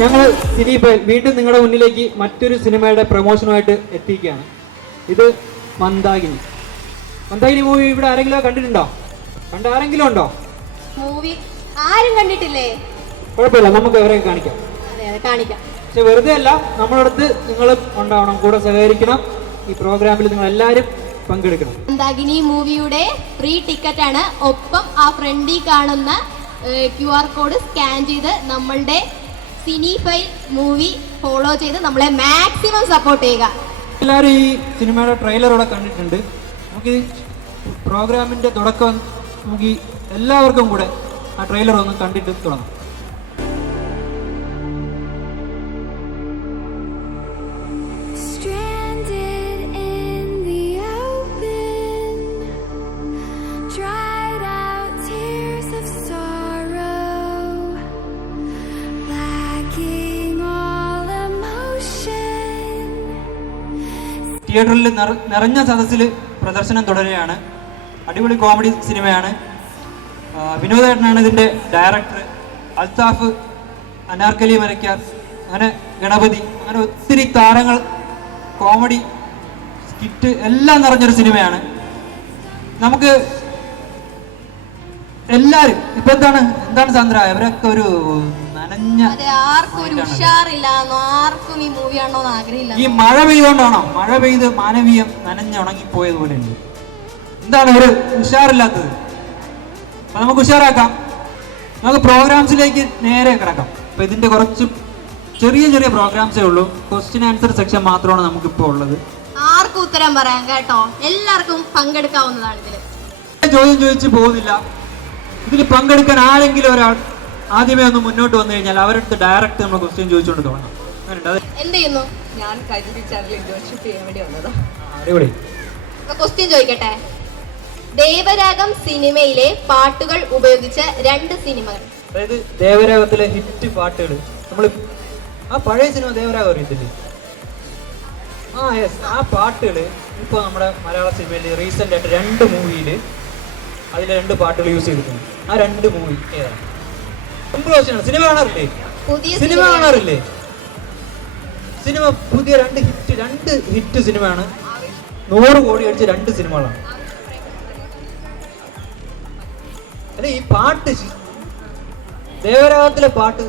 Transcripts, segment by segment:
ഞങ്ങൾ സിനിഫൈൽ വീണ്ടും നിങ്ങളുടെ മുന്നിലേക്ക് മറ്റൊരു സിനിമയുടെ പ്രൊമോഷനുമായിട്ട് എത്തിക്കുകയാണ്. ഇത് മന്ദാകിനി. മന്ദാകിനി മൂവി ഇവിടെ ആരെങ്കിലും കണ്ടിട്ടുണ്ടോ? ആരെങ്കിലും ഉണ്ടോ? മൂവി ആരും കണ്ടിട്ടില്ലേ? കുഴപ്പമില്ല, നമുക്ക് അവരെ കാണിക്കാം. കാണിക്കാം. പക്ഷെ വെറുതെ അല്ല, നമ്മളടുത്ത് നിങ്ങൾ ഉണ്ടാവണം, കൂടെ സഹകരിക്കണം. ഈ പ്രോഗ്രാമിൽ നിങ്ങൾ എല്ലാവരും പങ്കെടുക്കണം. മന്ദാകിനി മൂവിയുടെ ഫ്രീ ടിക്കറ്റ് ആണ്. ഒപ്പം ആ ഫ്രണ്ടിൽ കാണുന്ന QR കോഡ് സ്കാൻ ചെയ്ത് നമ്മളുടെ സിനിഫൈൽ മൂവി ഫോളോ ചെയ്ത് നമ്മളെ മാക്സിമം സപ്പോർട്ട് ചെയ്യുക. എല്ലാവരും ഈ സിനിമയുടെ ട്രെയിലർ ഇവിടെ കണ്ടിട്ടുണ്ട്. നമുക്ക് ഈ പ്രോഗ്രാമിൻ്റെ തുടക്കം നമുക്ക് എല്ലാവർക്കും കൂടെ ആ ട്രെയിലർ ഒന്ന് കണ്ടിട്ട് തുടങ്ങാം. തിയേറ്ററിൽ നിറഞ്ഞ സദസ്സിൽ പ്രദർശനം തുടരുകയാണ്. അടിപൊളി കോമഡി സിനിമയാണ്. വിനോദേട്ടനാണ് ഇതിൻ്റെ ഡയറക്ടർ. അൽത്താഫ്, അനാർക്കലി മരക്കാർ, അങ്ങനെ ഗണപതി, അങ്ങനെ ഒത്തിരി താരങ്ങൾ, കോമഡി സ്കിറ്റ് എല്ലാം നിറഞ്ഞൊരു സിനിമയാണ്. നമുക്ക് എല്ലാവരും ഇപ്പൊ എന്താണ് സാന്ദ്ര, അവരൊക്കെ ഒരു നനഞ്ഞ, ഈ മഴ പെയ്തുകൊണ്ടാണോ? മഴ പെയ്ത് മാനവീയം നനഞ്ഞ് ഉണങ്ങിപ്പോയതുപോലെ ഉണ്ട്. എന്താണ് ഒരു ഉഷാറില്ലാത്തത്? അപ്പൊ നമുക്ക് ഉഷാറാക്കാം. നമുക്ക് പ്രോഗ്രാംസിലേക്ക് നേരെ കിടക്കാം. അപ്പൊ ഇതിന്റെ കുറച്ച് ചെറിയ ചെറിയ പ്രോഗ്രാംസേ ഉള്ളൂ. ക്വസ്റ്റ്യൻ ആൻസർ സെക്ഷൻ മാത്രമാണ് നമുക്കിപ്പോ ഉള്ളത്. ആർക്കും ഉത്തരം പറയാം കേട്ടോ, എല്ലാവർക്കും പങ്കെടുക്കാവുന്നതാണ്. ഇതിൽ ചോദ്യം ചോദിച്ചു പോകുന്നില്ല. ഇതിൽ പങ്കെടുക്കാൻ ആരെങ്കിലും ഒരാൾ ആദ്യമേ ഒന്ന് മുന്നോട്ട് വന്നു കഴിഞ്ഞാൽ അവരുടെ ഡയറക്റ്റ് നമ്മൾ ക്വസ്റ്റ്യൻ ചോദിച്ചുകൊണ്ട് തുടങ്ങാം. എന്ത് ചെയ്യുന്നു? ഞാൻ കൈരളി ചാനൽ ഇന്റേൺഷിപ്പ് ചെയ്യാൻ വേണ്ടി വന്നതാ. അടിപൊളി. ക്വസ്റ്റ്യൻ ചോദിക്കട്ടെ. ദേവരാഗം സിനിമയിലെ പാട്ടുകൾ ഉപയോഗിച്ച 2 സിനിമകൾ. അതായത് ദേവരാഗത്തിലെ ഹിറ്റ് പാട്ടുകൾ. നമ്മൾ ആ പഴയ സിനിമ ദേവരാഗം അറിയത്തില്ലേ? യെസ്, ആ പാട്ടുകൾ ഇപ്പോൾ നമ്മുടെ മലയാള സിനിമയിൽ റീസെന്റ് ആയിട്ട് 2 മൂവിയിൽ അതിലെ 2 പാട്ടുകൾ യൂസ് ചെയ്തിട്ടുണ്ട്. ആ 2 മൂവി ഏതാണ്? Simple question. സിനിമ കാണാറില്ലേ? സിനിമ കാണാറില്ലേ? സിനിമ പുതിയ 2 ഹിറ്റ് സിനിമയാണ്. 100 കോടി അടിച്ച 2 സിനിമകളാണ്. അല്ലെ ഈ പാട്ട്, ദേവരാഗത്തിലെ പാട്ട്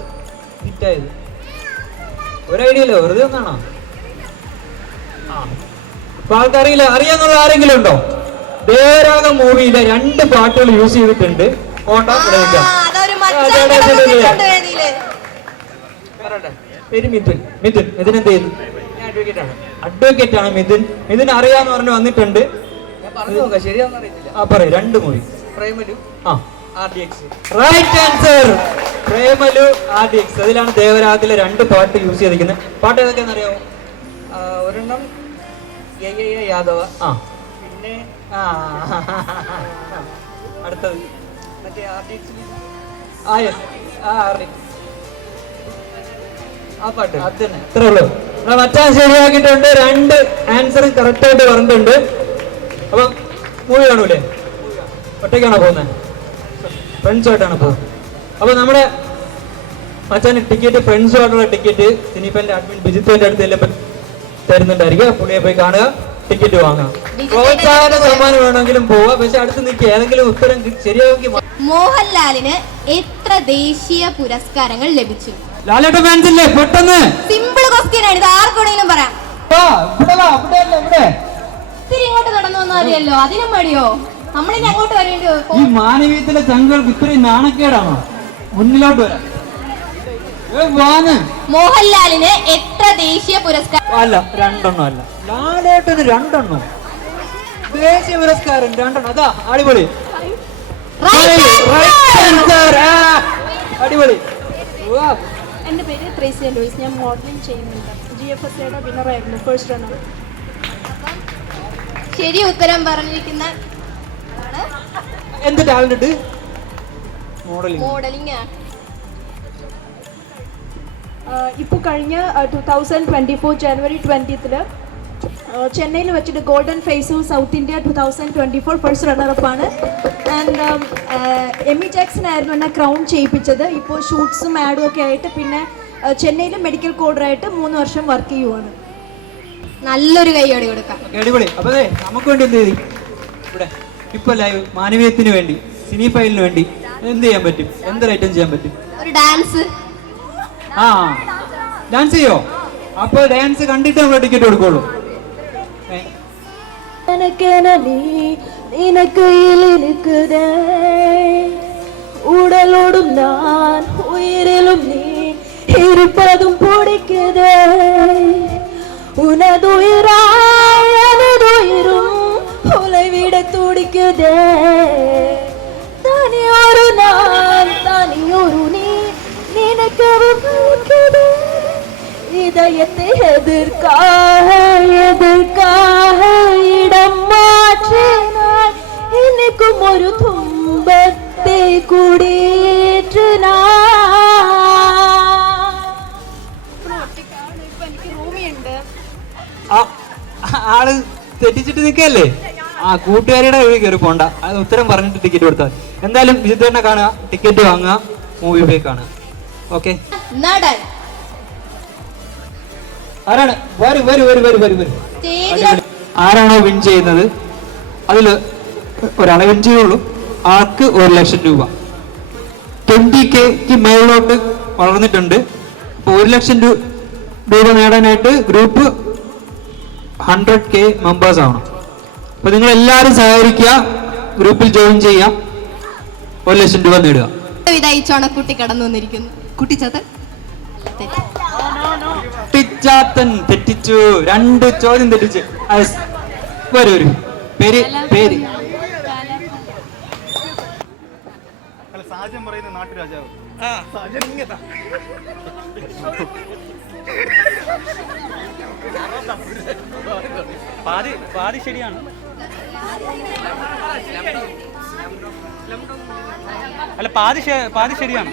ഹിറ്റായത്? ഒരു ഐഡിയ ഇല്ല, വെറുതെ ഒന്നാണോ? ഇപ്പൊ ആൾക്കറിയില്ല. അറിയാന്നുള്ള ആരെങ്കിലും ഉണ്ടോ? ദേവരാഗം മൂവിയിലെ 2 പാട്ടുകൾ യൂസ് ചെയ്തിട്ടുണ്ട്. പേര് മിഥുൻ. മിഥുൻ എന്ത് ചെയ്തു? അഡ്വക്കേറ്റ് ആണ് മിഥുൻ. മിഥുൻ അറിയാന്ന് പറഞ്ഞു വന്നിട്ടുണ്ട്. പറയൂ. 2 movie. Premalu, RDX. Right answer. Premalu, RDX. അതിലാണ് ദേവരാഗത്തിലെ 2 പാട്ട് യൂസ് ചെയ്തിരിക്കുന്നത്. പാട്ട് ഏതൊക്കെയാണെന്ന് അറിയാമോ? ഒരെണ്ണം യാദവ, പിന്നെ അടുത്തത് മറ്റേ RDX. ആ പാട്ട് അത് തന്നെ. ഇത്രേ ഉള്ളൂ. മച്ചാൻ ശരിയാക്കിയിട്ടുണ്ട്. 2 ആൻസറും കറക്റ്റ് ആയിട്ട് പറഞ്ഞിട്ടുണ്ട്. അപ്പൊ മൂവി കാണൂലേ? ഒറ്റയ്ക്കാണോ പോകുന്നത്? ഫ്രണ്ട്സുമായിട്ടാണ് പോകുന്നത്. അപ്പൊ നമ്മുടെ മച്ചാന് ടിക്കറ്റ്, ഫ്രണ്ട്സുമായിട്ടുള്ള ടിക്കറ്റ് സിനിഫൈലിന്റെ അഡ്മിൻ ബിജിത്തുവിന്റെ അടുത്ത് എല്ലാം തരുന്നുണ്ടായിരിക്കും. പുള്ളിയെ പോയി കാണുക, ടിക്കറ്റ് വാങ്ങാം. പ്രോത്സാഹന സമ്മാനം വേണമെങ്കിലും പോവാ. പക്ഷെ അടുത്ത് നിൽക്കുക. ഏതെങ്കിലും ഉത്തരം ശരിയാക്കി. മോഹൻലാലിന് എത്ര ദേശീയ പുരസ്കാരങ്ങൾ ലഭിച്ചു? ലാലേട്ടൻ ഫാൻസില്ലേ? പെട്ടെന്ന്. സിമ്പിൾ ക്വസ്റ്റ്യൻ ആണ് ഇത്, ആർക്കൊണെങ്കിലും പറയാം. ഇത്തിരി ഇങ്ങോട്ട് നടന്നു വന്നാൽ മതിയല്ലോ, അതിനും മടിയോ? നമ്മളിനി അങ്ങോട്ട് വരേണ്ടി. ഈ മാനവീയത്തിലെ ചങ്കൾക്ക് ഇത്രയും നാണക്കേടാണോ? മുന്നിലോട്ട് വരാം. മോഹൻലാലിന് എത്ര ദേശീയ പുരസ്കാരം? അല്ല, 2 അല്ല. ലാലേട്ടന് 2 ദേശീയ പുരസ്കാരം 2. അതാ അടിപൊളി. അടിപൊളി. എൻ്റെ പേര് ട്രേസി ലൂയിസ്. ഞാൻ മോഡലിംഗ് ചെയ്യുന്നുണ്ട്. GFSAയുടെ വിന്നറായിരുന്നു, ഫസ്റ്റ് റണ്ണർ. ശരി ഉത്തരം പറഞ്ഞിരിക്കുന്ന എന്ത് ടാലന്റ് ഉണ്ട്? മോഡലിംഗ്. ഇപ്പോൾ കഴിഞ്ഞ 2024 ജനുവരി 20 ചെന്നൈയിൽ വെച്ചിട്ട് golden face of south India 2024 first റണ്ണറപ്പാണ്. ആൻഡ് എമി ജാക്സൺ ആയിരുന്നു എന്നെ ക്രൗൺ ചെയ്യിപ്പിച്ചത്. ഇപ്പോൾ ഷൂട്ട്സും ആഡും ഒക്കെ ആയിട്ട് പിന്നെ ചെന്നൈയിൽ മെഡിക്കൽ കോഡറായിട്ട് 3 വർഷം വർക്ക് ചെയ്യുവാണ്. നല്ലൊരു കൈയോടെ കൊടുക്കാം. ഓക്കേ, അടിപൊളി. അപ്പോൾ അതെ നമുക്ക് വേണ്ടി എന്ത് ചെയ്തു ഇവിടെ ഇപ്പോൾ ലൈവ് മാനവീയത്തിന് വേണ്ടി സിനി ഫയലിന് വേണ്ടി എന്ത് ചെയ്യാൻ പറ്റും? എന്തൊരു ഐറ്റം ചെയ്യാൻ പറ്റും? ഒരു ഡാൻസ്. ആ, ഡാൻസ് ചെയ്യോ? അപ്പോൾ ഡാൻസ് കണ്ടിട്ട് നമ്മൾ ടിക്കറ്റ് കൊടുക്കുള്ളൂ. உடலோடும் நான் உயிரிலும் நீ இருப்பதும் பிடிக்குதே உனதுயிராய் எனதுயிரும் உலைவிட துடிக்குதே தனி ஒரு நான் தனி ஒரு நீ நினைக்கவும் பிடிக்குதே இதயத்தை எதிர்க்காக இடம் மாற்றினாய் இன்னைக்கும் ஒரு துன்பத்தை കുടിയേറ്റനാ ആള് തെറ്റിച്ചിട്ട് നിൽക്കല്ലേ? ആ കൂട്ടുകാരിയുടെ വഴി കയറി പോണ്ട, അത് ഉത്തരം പറഞ്ഞിട്ട് ടിക്കറ്റ് കൊടുത്താൽ. എന്തായാലും ഇത് തന്നെ കാണുക, ടിക്കറ്റ് വാങ്ങുക, മൂവി പോയി കാണുക. ഓക്കെ, നടൻ ആരാണ്? വരൂ വരൂ വരൂ വരൂ വരൂ വരൂ. സ്റ്റേജിൽ ആരാണോ വിൻ ചെയ്യുന്നത് അതിൽ ഒരാളെ വിൻ ചെയ്യുള്ളൂ. ആൾക്ക് 1 ലക്ഷം രൂപ. 20K മേളിലോട്ട് വളർന്നിട്ടുണ്ട്. അപ്പോൾ 1 ലക്ഷം രൂപ നേടാനായിട്ട് ഗ്രൂപ്പ് 100K മെമ്പേഴ്സ് ആവണം. അപ്പോൾ നിങ്ങൾ എല്ലാവരും സഹകരിക്കുക, ഗ്രൂപ്പിൽ ജോയിൻ ചെയ്യാം, 1 ലക്ഷം രൂപ നേടുക. ഇതായി ചുണക്കുട്ടി കടന്നു വന്നിരിക്കുന്നു. കുട്ടിച്ചാത്തൻ കുട്ടിച്ചാത്തൻ തെറ്റിച്ചു. 2 ചോദ്യം തെറ്റിച്ച്. വരൂ വരൂ. പേര് പേര് സാജൻ പറയുന്ന നാട്ടുരാജാവ്. പാതി ശരിയാണ്. അല്ല, പാതി ശരിയാണ്.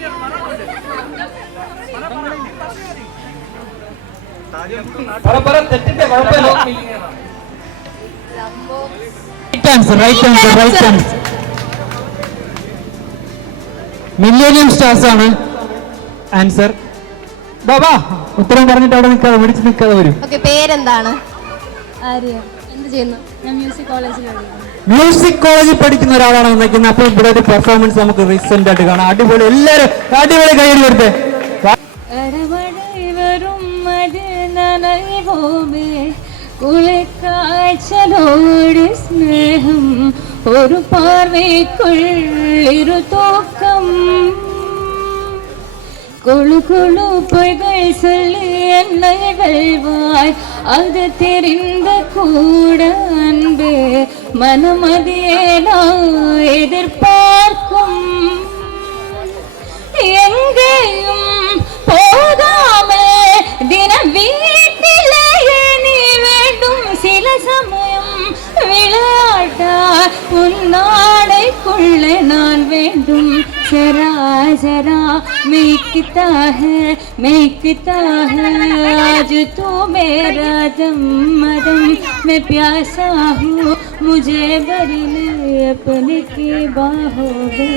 മില്ലേനിയം സ്റ്റാർസ് ആണ് ആൻസർ. ബാബാ ഉത്തരം പറഞ്ഞിട്ട് അവിടെ നിൽക്കാതെ പിടിച്ച് നിൽക്കാതെ വരും. ഓക്കെ, പേരെന്താണ്? ആര്യ. എന്ത് ചെയ്യുന്നു? ഞാൻ മ്യൂസിക് കോളേജിൽ പഠിക്കുന്നു. മ്യൂസിക് കോളേജിൽ പഠിക്കുന്ന ഒരാളാണ് നിൽക്കുന്നത്. അപ്പോൾ ഇവിടെ ഒരു പെർഫോമൻസ് നമുക്ക് റീസെന്റ് ആയിട്ട് കാണാം. അടിപൊളി, എല്ലാവരും അടിപൊളി കയ്യിൽ കൊടുത്തേ. വരും നനവോമേ കുളിക്കാഴ്ചലോട് സ്നേഹം ഒരു പാർവൈക്കുള്ളിരു തോക്കം குழு குழு பொய்கள் சொல்லி என்னை வெல்வாய் அது தெரிந்த கூட அன்பே மனமதியே நான் எதிர்பார்க்கும் எங்கேயும் போகாமே தினம் வீட்டிலேயே நீ வேண்டும் சில சமயம் விளையாட்டா உன்னாடைக்குள்ளே நான் வேண்டும் जरा जरा महकता है आज तू मेरा दम मदम मैं प्यासा हूँ मुझे भर ले अपने की बाहों में.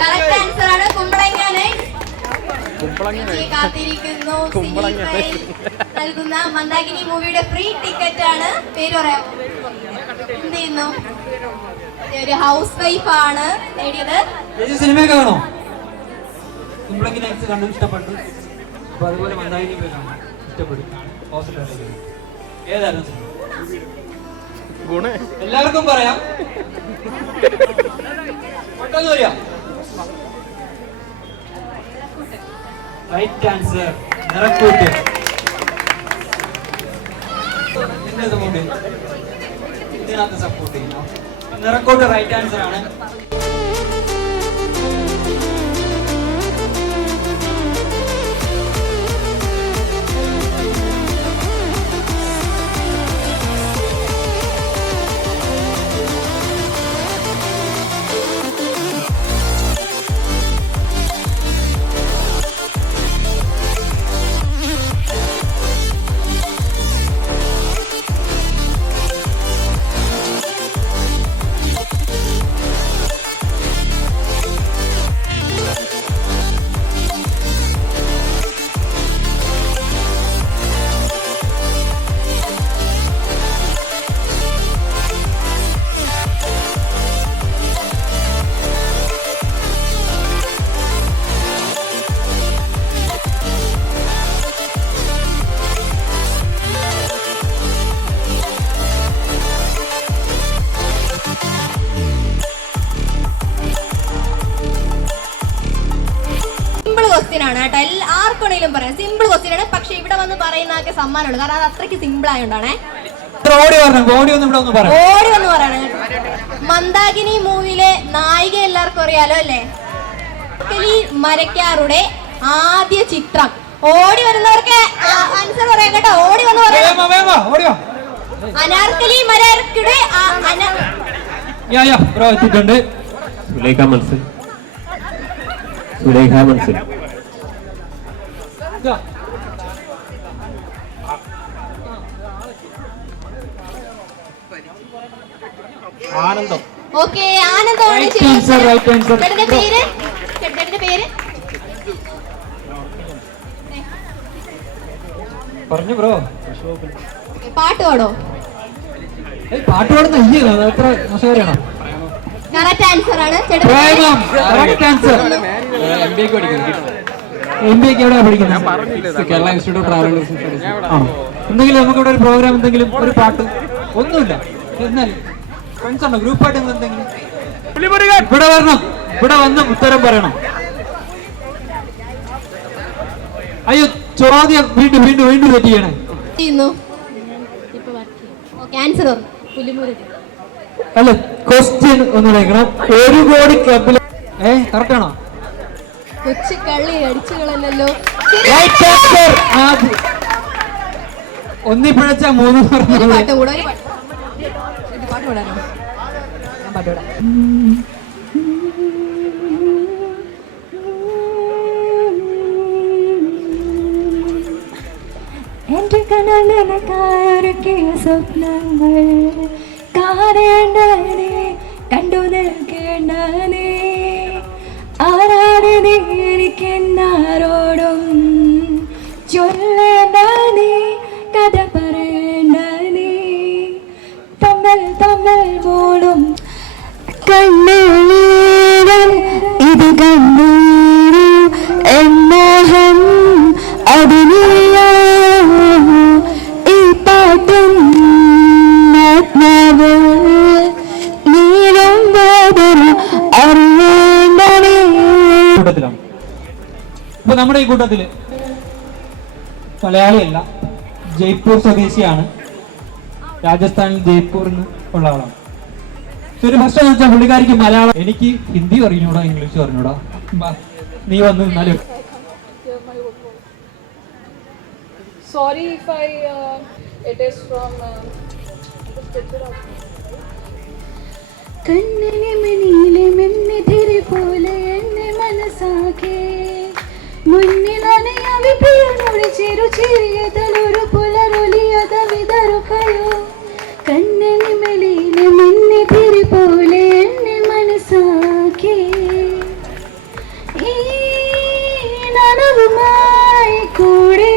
കറക്റ്റ് ആൻസർ ആണ് കുമ്പളങ്ങാണ്. കാത്തിരിക്കുന്നു നൽകുന്ന മന്ദാകിനി മൂവിയുടെ ഫ്രീ ടിക്കറ്റ് ആണ്. പേര് പറയാമോ? എന്ത് ചെയ്യുന്നു? ഒരു ഹൗസ് വൈഫ് ആണ് നേടിയത്. സിനിമയൊക്കെ കാണോ? കുമ്പളങ്ങി നൈറ്റ്സ് കണ്ടു, ഇഷ്ടപ്പെട്ടു. അപ്പൊ അതുപോലെ മന്ദാകിനി പോയി കാണാം, ഇഷ്ടപ്പെട്ടു. ഏതായിരുന്നു സിനിമ? എല്ലാവർക്കും പറയാം, പെട്ടെന്ന് പറയാം. റൈറ്റ് ആൻസർ നിറക്കൂട്ട്. എന്നെ സപ്പോർട്ട് ഇതിനകത്ത് സപ്പോർട്ട് ചെയ്യണം. നിറക്കോട്ട് റൈറ്റ് ആൻസർ ആണ്. ക്വസ്റ്റ്യൻ ആണ് കേട്ടോ. ആർക്കും വേണമെങ്കിലും പറയാം. സിമ്പിൾ ക്വസ്റ്റ്യൻ ആണ്, പക്ഷെ ഇവിടെ വന്ന് പറയുന്നതൊക്കെ സമ്മാനമുള്ളൂ. കാരണം അത് അത്രയ്ക്ക് സിമ്പിൾ ആയതുകൊണ്ടാണേ. ഓടി വന്ന് പറയണം കേട്ടോ. മന്ദാകിനി മൂവിയിലെ നായിക എല്ലാവർക്കും അറിയാലോ അല്ലേ? മരക്കാരുടെ ആദ്യ ചിത്രം. ഓടി വരുന്നവർക്ക് ആൻസർ പറയാം കേട്ടോ. ഓടി വന്ന് പറയാം. അനാർക്കലി മരക്കാരുടെ ആനന്ദം. ഓക്കെ, ആനന്ദമാണ് ചേട്ടന്റെ പേര്. ചേട്ടന്റെ പേര് പറഞ്ഞു ബ്രോ. പാട്ട് പാടോ? പാട്ട് പാടുന്ന എത്ര മോശക്കാരാണോ? കറക്റ്റ് ആൻസർ ആണ്. കേരള ഇൻസ്റ്റിറ്റ്യൂട്ട് ഓഫ് ട്രാവൽ എന്തെങ്കിലും നമുക്ക് ഇവിടെ ഒരു പ്രോഗ്രാം, എന്തെങ്കിലും ഒരു പാട്ട് ഒന്നുമില്ല. എന്നാലും ഫ്രണ്ട്സ് ഉണ്ടോ? ഗ്രൂപ്പായിട്ട് നിങ്ങൾ എന്തെങ്കിലും ഇവിടെ വരണം, ഇവിടെ വന്ന് ഉത്തരം പറയണം. അയ്യോ, ചോദ്യം വീണ്ടും വീണ്ടും വീണ്ടും തെറ്റ് ചെയ്യണേ. അല്ല, ക്വസ്റ്റ്യൻ ഒന്ന് വിളിക്കണം. 1 കോടി ക്ലബിൽ കറക്റ്റ് ആണോ? കൊച്ചു കള്ളി അടിച്ചു കളല്ലോ. ഒന്നി പിഴച്ച 3 പറഞ്ഞു. പാട്ട് പാടാനോ? ഞാൻ പാട്ട് പാടാം. എന്റെ കണ്ണനക്കാരൊക്കെയ സ്വപ്നങ്ങൾ കാണേണ്ടേ, കണ്ടു നിൽക്കേണ്ടേ. ആരാണ് നീ എനിക്കെന്നാരോടും ചൊല്ലേണ്ട, നീ കഥ പറയേണ്ട, നീ തമ്മിൽ തമ്മിൽ പോലും കണ്ണീരൻ ഇത് കണ്ണീരു എന്നോഹം അതിനിയാ ഈ പാട്ടും ആത്മാവ് നീളം വേദന അറിയേണ്ടേ. കൂട്ടത്തിലാണ്. ഇപ്പൊ നമ്മുടെ ഈ കൂട്ടത്തില് മലയാളിയല്ല, ജയ്പൂർ സ്വദേശിയാണ്. രാജസ്ഥാനിൽ ജയ്പൂരിൽ നിന്ന് ഉള്ള ആളാണ്. ഒരു പ്രശ്നം എന്ന് വെച്ചാൽ പുള്ളിക്കാരിക്ക് മലയാളം, എനിക്ക് ഹിന്ദി അറിഞ്ഞൂടാ, ഇംഗ്ലീഷ് അറിഞ്ഞൂടാ. നീ വന്ന് നിന്നാലും Sorry if it is from കണ്ണിനെ മണിയിലെ മെന്നിതിരി പോലെ എന്നെ മനസ്സാകെ മുന്നിലനയാവി പ്രിയനോട് ചെറു ചെറിയതലൊരു പുലരൊലിയത വിതറുകയോ. കണ്ണിനെ മണിയിലെ മെന്നിതിരി പോലെ എന്നെ മനസ്സാകെ ഈ നനവുമായി കൂടെ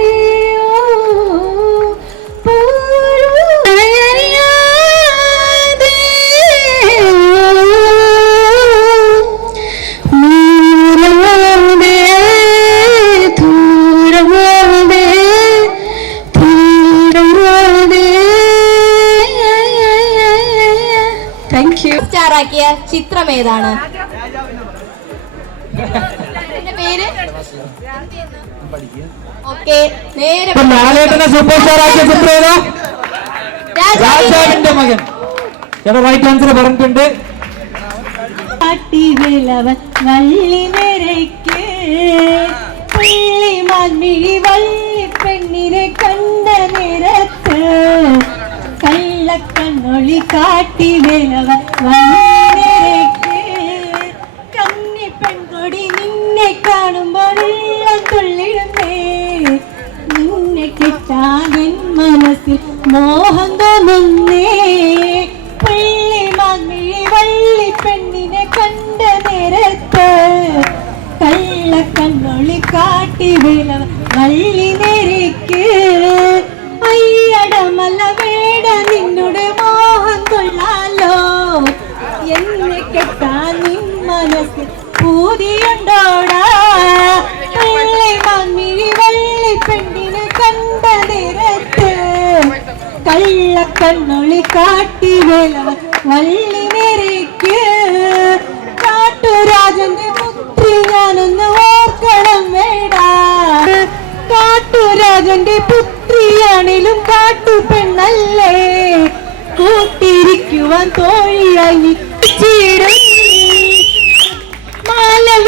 സ്റ്റാറാക്കിയ ചിത്രം ഏതാണ്? പേര്? ഓക്കെ, നേരെ സൂപ്പർ സ്റ്റാർ ആക്കിയ ചിത്രം ഏതാ? രാജാവിന്റെ മകൻ. ചേട്ടാ റൈറ്റ് ആൻസർ പറഞ്ഞിട്ടുണ്ട്. കാട്ടിവിളവൻ വള്ളി നിരയ്ക്ക് പുള്ളി മാൻമിഴി വള്ളി പെണ്ണിനെ കണ്ട നിരത്ത് കള്ളക്കണ്ണൊളി കാട്ടിവിളവൻ വള്ളി നിരയ്ക്ക് കന്നി പെൺകൊടി നിന്നെ കാണുമ്പോൾ ഉള്ളം തുള്ളിടുന്നേ. നിന്നെ കിട്ടാൻ എൻ മനസ്സിൽ മോഹം തോന്നുന്നേ. പുള്ളി മാൻമിഴി വള്ളി പെണ്ണിനെ കണ്ട നേരത്ത് കള്ളക്കണ്ണൊളി കാട്ടി വിളവ വള്ളി നേരയ്ക്ക് അയ്യടമല്ല വേട നിന്നോട് മോഹം കൊള്ളാലോ. എന്നെ കെട്ടാൻ നിൻ മനസ്സിൽ പൂതിയുണ്ടോടാ. പുള്ളി മാൻമിഴി വള്ളി പെണ്ണിനെ കണ്ട നേരത്ത് കള്ളക്കണ്ണൊളി കാട്ടി വിളവ വള്ളി നേരയ്ക്ക് കാട്ടുരാജന്റെ പുത്രി ഞാനൊന്ന് ഓർത്ത് നോക്കണം വേടാ. കാട്ടുരാജന്റെ പുത്രിയാണിലും കാട്ടു പെണ്ണല്ലേ, കൂട്ടിരിക്കുവാൻ തോഴിയായി ചീടും മാലവ.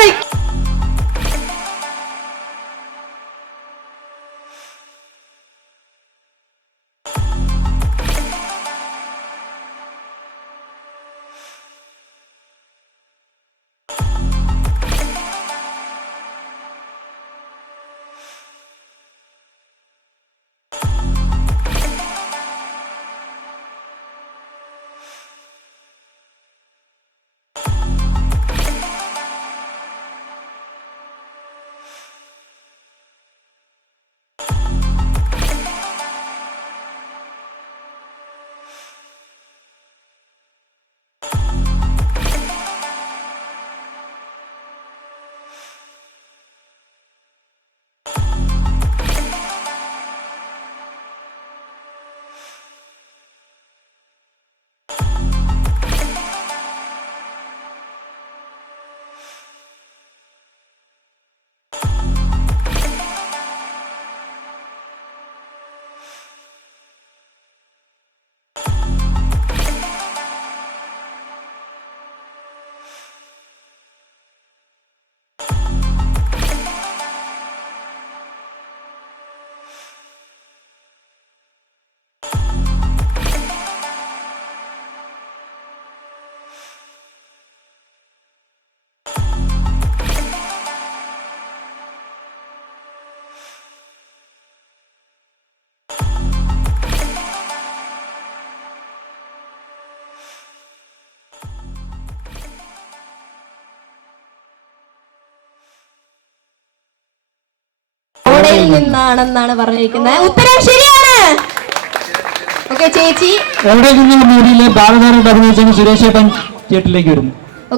ഓടയിൽ നിന്നാണെന്നാണ് പറഞ്ഞിരിക്കുന്നത്. ഉത്തരം ശരിയാണ്. ഓക്കെ ചേച്ചി. എവിടെ നിന്നുള്ള മൂവിയിലെ ബാലതാരമായിട്ട് അഭിനയിച്ചാണ് സുരേഷ് ഏട്ടൻ തിയേറ്ററിലേക്ക് വരുന്നു.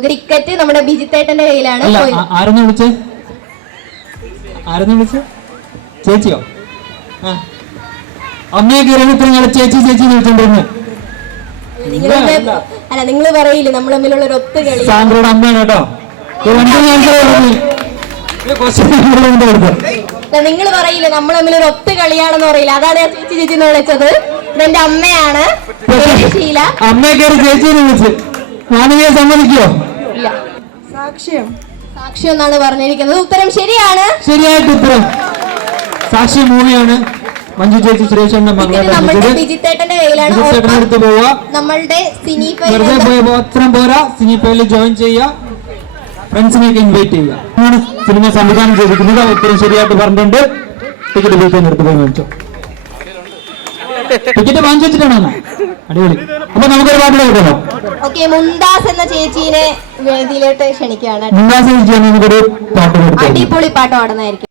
ക്രിക്കറ്റ് നമ്മുടെ ബിജിത്തേട്ടന്റെ കയ്യിലാണ്. അല്ല, ആരെന്ന് വിളിച്ചേ? ചേച്ചിയോ? ആ, അമ്മയെ കയറിയപ്പോൾ ചേച്ചി ചേച്ചി വിളിച്ചോണ്ടിരുന്നു. അല്ല, നിങ്ങൾ പറയില്ലേ നമ്മൾ തമ്മിലുള്ള ഒരു ഒത്തുകളി. സാന്ദ്രയുടെ അമ്മയാണ് കേട്ടോ. നിങ്ങൾ പറയില്ലേ നമ്മൾ തമ്മിൽ ഒരു ഒത്തു കളിയാണെന്ന് പറയില്ല. അതാണ് ഞാൻ ചേച്ചി ചേച്ചി എന്ന് വിളിച്ചത്. ഇതെന്റെ അമ്മയാണ് ശീല. അമ്മയെ കയറി ചേച്ചിനെ വിളിച്ച് ഞാനിങ്ങനെ സമ്മതിക്കോ? ഇല്ല. സാക്ഷ്യം എന്നാണ് പറഞ്ഞിരിക്കുന്നത്. ഉത്തരം ശരിയാണ്. ശരിയായിട്ട് ഉത്തരം. സാക്ഷി മൂവിയാണ്. മഞ്ജു ചേച്ചി സുരേഷന്റെ മകളെ ബിജിത്തേട്ടന്റെ കയ്യിലാണ്. അടുത്ത് പോവാ. നമ്മളുടെ വെറുതെ പോയ മാത്രം പോരാ, സിനിഫയിൽ ജോയിൻ ചെയ്യുക, ഫ്രണ്ട്സിനെയൊക്കെ ഇൻവൈറ്റ് ചെയ്യുക. സിനിമ സംവിധാനം ചെയ്തിരിക്കുന്നത്. ഉത്തരം ശരിയായിട്ട് പറഞ്ഞിട്ടുണ്ട്. ടിക്കറ്റ് ബുക്ക് എടുത്ത് പോയി മേടിച്ചോ. ടിക്കറ്റ് വാങ്ങിച്ചു വെച്ചിട്ടാണോ? അടിപൊളി. അപ്പൊ നമുക്കൊരു പാട്ട് കേൾക്കണോ? ഓക്കെ, മുംതാസ് എന്ന ചേച്ചീനെ വേദിയിലോട്ട് ക്ഷണിക്കുകയാണ്. മുംതാസ് ചേച്ചിയാണ് നമുക്കൊരു പാട്ട് കേൾക്കാം. അടിപൊളി പാട്ട് പാടുന്നതായിരിക്കും.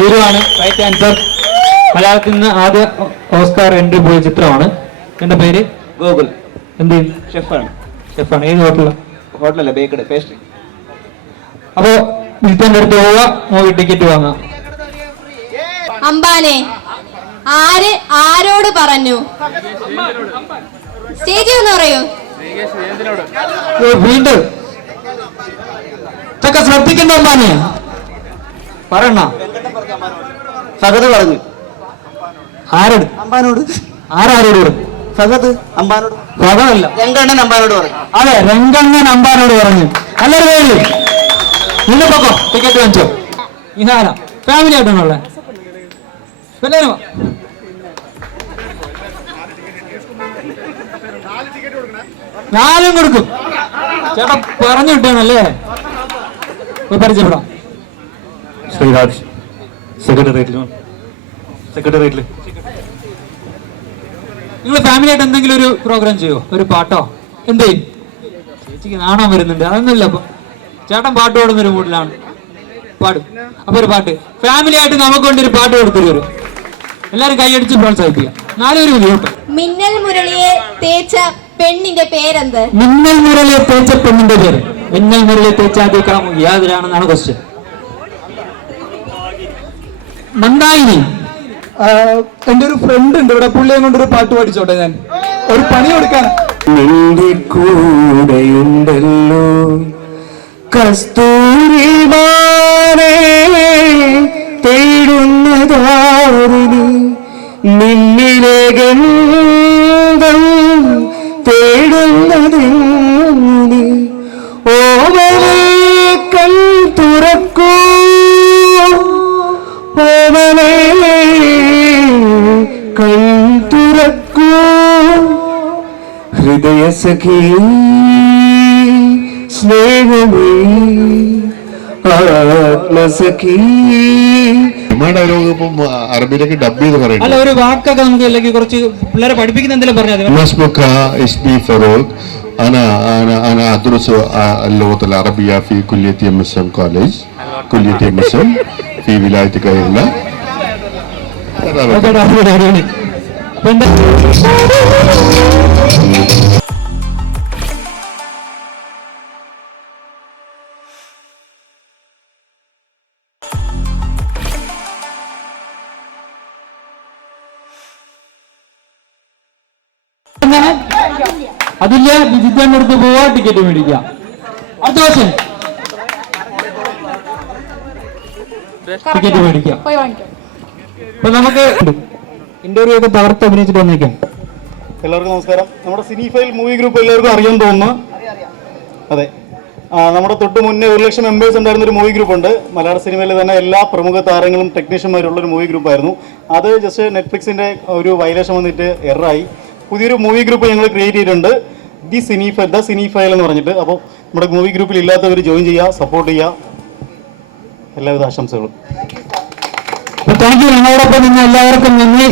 ഗുരുവാണ് റൈറ്റ് ആൻസർ. മലയാളത്തിൽ നിന്ന് ആദ്യ ഓസ്കാർ എൻട്രി പോയ ചിത്രമാണ്. എന്റെ പേര് ഗോകുൽ. എന്ത് ചെയ്യും? ഷെഫാണ്. ഷെഫാണ്. ഏത് ഹോട്ടലിലാണ്? ഹോട്ടലല്ല, ബേക്കറി, പേസ്ട്രി. അപ്പോ ജിത്തേന്റെ അടുത്ത് പോവുക, മൂവി ടിക്കറ്റ് വാങ്ങാം. അംബാനെ ആരോട് പറഞ്ഞു? സ്റ്റേജിൽ ഒന്ന് പറയൂ. വീണ്ടും ചക്ക ശ്രദ്ധിക്കണ്ട അമ്പാനെ പറയണ. ഫഹദ് പറഞ്ഞു. ആരോട്? അമ്പാനോട്. ആരോട്? ഫഹദ് അമ്പാനോട്. ഫഹദല്ല, രംഗണ്ണൻ അമ്പാനോട് പറഞ്ഞു. അതെ, രംഗണ്ണൻ അമ്പാനോട് പറഞ്ഞു. നല്ലൊരു പേര്. ഇന്ന് പൊക്കോ, ടിക്കറ്റ് വാങ്ങിച്ചോ. ഇതാരാ? ഫാമിലി ആയിട്ടാണുള്ള എല്ലാവരും നാലും കൊടുക്കും. ചേട്ടാ പറഞ്ഞു കിട്ടാണല്ലേ. പരിചയപ്പെടാം. ശ്രീരാജ്, സെക്രട്ടേറിയറ്റില് നിങ്ങൾ ഫാമിലി ആയിട്ട് എന്തെങ്കിലും ഒരു പ്രോഗ്രാം ചെയ്യോ? ഒരു പാട്ടോ എന്ത് ചെയ്യും? ചേച്ചിക്ക് നാണം വരുന്നുണ്ട്. അതൊന്നുമില്ല. അപ്പൊ ചേട്ടൻ പാട്ട് പാടുന്ന ഒരു മൂഡിലാണ്. പാടും. അപ്പൊ ഒരു പാട്ട് ഫാമിലി ആയിട്ട് നമുക്ക് കൊണ്ടൊരു പാട്ട് കൊടുത്തിട്ട് വരും. എല്ലാരും കൈയടിച്ച് പ്രോത്സാഹിപ്പിക്കുക. 4 പേര് മതി. മിന്നൽ മുരളിയെ തേച്ച പെണ്ണിന്റെ പേരെന്ത്? മിന്നൽ മുരളിയെ തേച്ച പെണ്ണിന്റെ പേര് മിന്നൽ മുരളിയെ തേച്ചാൽ യാതൊരാണെന്നാണ് ക്വസ്റ്റ്യൻ. മന്ദായിനി. എന്റെ ഒരു ഫ്രണ്ട് ഉണ്ട് ഇവിടെ, പുള്ളിയെ കൊണ്ടൊരു പാട്ട് പഠിച്ചോട്ടെ. ഞാൻ ഒരു പണി കൊടുക്കാൻ. നിന്റെ കൂടെയുണ്ടല്ലോ കസ്തൂരിമാനെ തേടുന്നതാരിന് നിന്നിലെ ഗന്ധം തേടുന്നതിന് ഓമനെ കൺ തുറക്കൂ ഓമനെ കൺ തുറക്കൂ ഹൃദയ സഖി സ്നേഹമേ ആത്മസഖി. ഡയലോഗ് ഇപ്പം അറബിയിലേക്ക് ഡബ് ചെയ്ത് പറയുന്നത്. അല്ല, ഒരു വാക്കൊക്കെ നമുക്ക് അല്ലെങ്കിൽ കുറച്ച് പിള്ളേരെ പഠിപ്പിക്കുന്ന എന്തെങ്കിലും പറഞ്ഞാൽ اسمك اسمي فاروق. انا ادرس اللغه العربيه في كليه MSM كوليج كليه MSM في ولايه كايرلا. അതില്ല. ജിത്തേന്റെ അടുത്ത് പോവാ, ടിക്കറ്റ് മേടിക്കാം. അടുത്ത ക്വസ്റ്റ്യൻ. ടിക്കറ്റ് മേടിക്കാം. അപ്പൊ നമുക്ക് ഇന്റർവ്യൂ ഒക്കെ തകർത്ത് അഭിനയിച്ചിട്ട് വന്നേക്കാം. എല്ലാവർക്കും നമസ്കാരം. നമ്മുടെ സിനിഫൈൽ മൂവി ഗ്രൂപ്പ് എല്ലാവർക്കും അറിയാൻ തോന്നുന്നു. അതെ, നമ്മുടെ തൊട്ട് മുന്നേ 1 ലക്ഷം മെമ്പേഴ്സ് ഉണ്ടായിരുന്ന ഒരു മൂവി ഗ്രൂപ്പ് ഉണ്ട്. മലയാള സിനിമയിലെ തന്നെ എല്ലാ പ്രമുഖ താരങ്ങളും ടെക്നീഷ്യന്മാരുള്ള ഒരു മൂവി ഗ്രൂപ്പായിരുന്നു. അത് ജസ്റ്റ് നെറ്റ്ഫ്ലിക്സിന്റെ ഒരു വയലേഷൻ വന്നിട്ട് എററായി. പുതിയൊരു മൂവി ഗ്രൂപ്പ് ഞങ്ങൾ ക്രിയേറ്റ് ചെയ്തിട്ടുണ്ട്, ദ സിനിഫൈൽ എന്ന് പറഞ്ഞിട്ട്. അപ്പോൾ നമ്മുടെ മൂവി ഗ്രൂപ്പിൽ ഇല്ലാത്തവർ ജോയിൻ ചെയ്യുക, സപ്പോർട്ട് ചെയ്യുക. എല്ലാവിധ ആശംസകളും. Thank you. ഞങ്ങളോടൊപ്പം നിന്ന് എല്ലാവർക്കും നന്ദി.